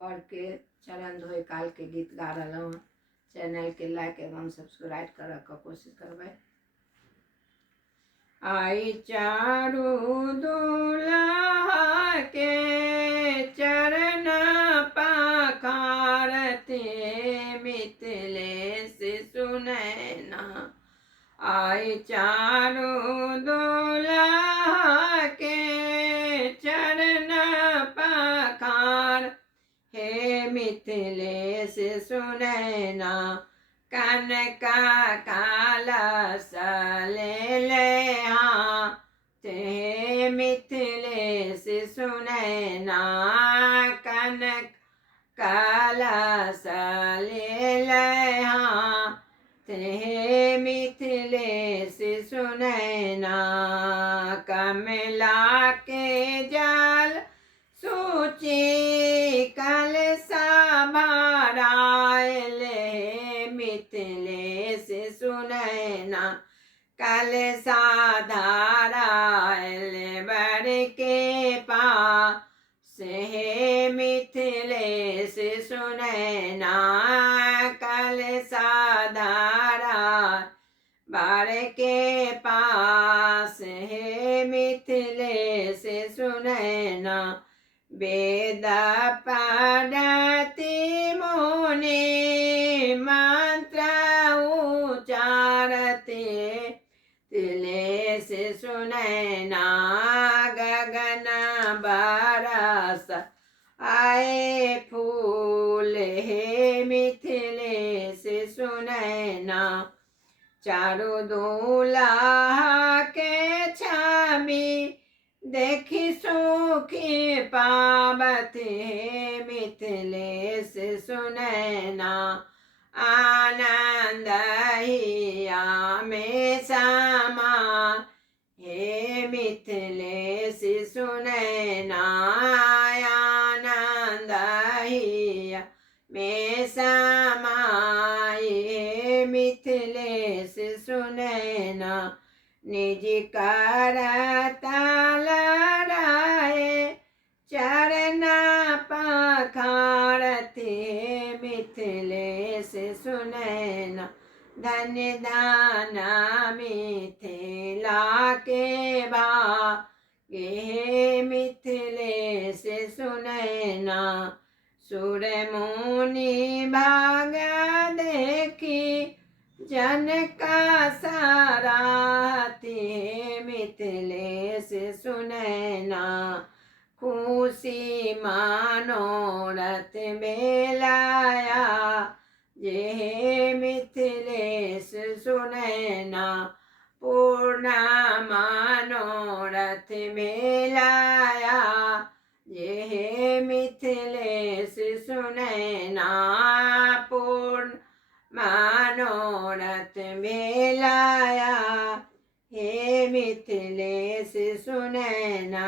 पढ़ के चरण धोए काल के गीत गा रहा हूँ। चैनल के लाइक एवं सब्सक्राइब करे का कोशिश करबे। आई चारू दूल्हा के चरण पखारते मिथिलेश सुनैना। आई चारू दूल्हा के चरण पखार हे मिथिलेश सुनैना। कनका कलश ले हे मिथिलेश सुनैना। कनक कलश ले हे मिथिलेश सुनैना। कमला के जल सूची कलशा भरायल हे मिथिलेश सुनैना। कलशा धरायल बर के पास हे मिथिलेश सुनैना। कलशा धरा बर के पास हे मिथिलेश सुनैना। वेद पढ़ति मुनि मंत्र उच्चारते मिथिलेश सुनैना। गगन बरस आए फूल हे मिथिलेश सुनैना। चारू दूल्हा के छवि देखी सुखी पावत हे मिथिलेश सुनैना। आनंद हिया में समा हे मिथिलेश सुनैना। आनंद हिया में समाये हे मिथिलेश सुनैना। निज करतल राय चरण पखारते मिथिलेश सुनैना। धन्य दान मिथिला के भाग्य हे मिथिलेश सुनैना। सुर मुनि भाग देखी जनक सराहते मिथिलेश सुनैना। खुशी मनोरथ बेलाया जे मिथिलेश सुनैना। पूर्ण मनोरथ बेलाया जे मिथिलेश सुनैना। पूर्ण मनोरथ बेलाया हे मिथिलेश सुनैना।